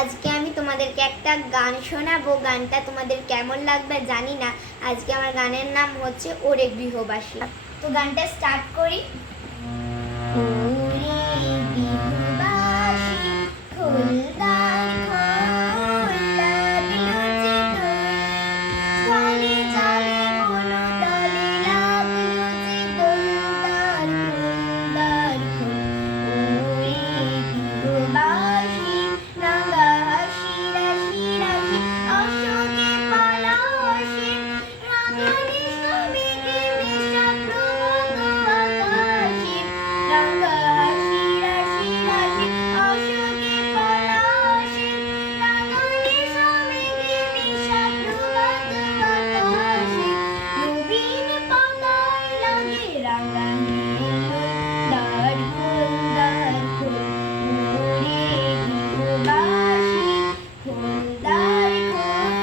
আজকে আমি তোমাদেরকে একটা গান শোনাবো। গানটা তোমাদের কেমন লাগবে জানি না। আজকে আমার গানের নাম হচ্ছে ওরে গৃহবাসী। তো গানটা স্টার্ট করি। ওরে গৃহবাসী খোলদার খোল, লাগলো যে দোল, জলে জলে কোনো তলে লাগলো যে দোল, দ্বার খোল দ্বার খোল। ওরে গৃহবাসী রাঙা হাসি রাশি রাশি অশোকে পলাশে, রাঙালি সমেতে মেশা প্রভাত আকাশে। রাঙা হাসি রাশি রাশি অশোকে পলাশে, রাঙালি সমেতে মেশা প্রভাত আকাশে। নবীন পাতায় লাগে রাঙা নীল, দ্বার খোল দ্বার খোল। ওরে গৃহবাসী খোল দ্বার খোল,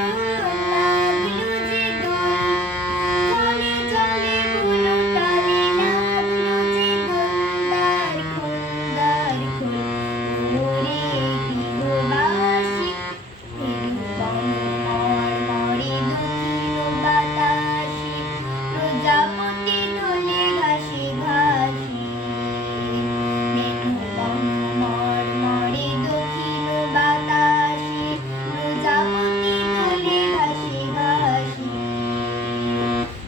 লাগলো যে দোল, জলে জলে বুনো তালে লাগলো যে দোল, দ্বার খোল দ্বার খোল। ওরে গৃহবাসী মর্মরে দুঃখীর বাতাসে, প্রজাপতি দোলে ঘাসে ঘাসে। মর্মরে দক্ষিণ বাতাসে, প্রজাপতি দোলে ঘাসে ঘাসে।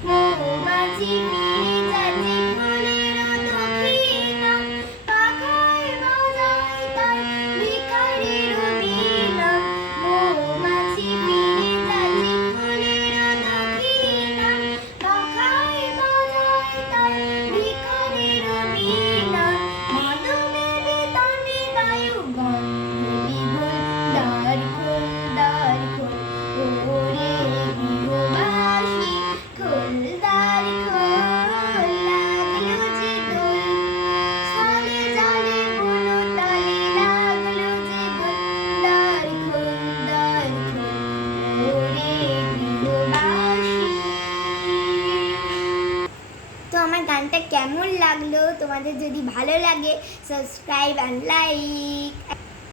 মৌমাছি ফিরে যাচ্ছে ফুলের দক্ষিণা, পাখায় বাজায় তার ভিখারির বীণা। মৌমাছি ফিরে যাচ্ছে ফুলের দক্ষিণা, পাখায় বাজায় তার ভিখারির বীণা। মাধবের তানে বায়ু গন্ধে বিভোর, দ্বার খোল দ্বার খোল। ওরে গৃহবাসী খোল দ্বার খোল, লাগলো যে দোল, ছলে জলে বুনো তালে লাগলো যে দোল, দ্বার খোল দ্বার খোল। ওরে গৃহবাসী। তো আমার গানটা কেমন লাগলো, তোমাদের যদি ভালো লাগে সাবস্ক্রাইব অ্যান্ড লাইক।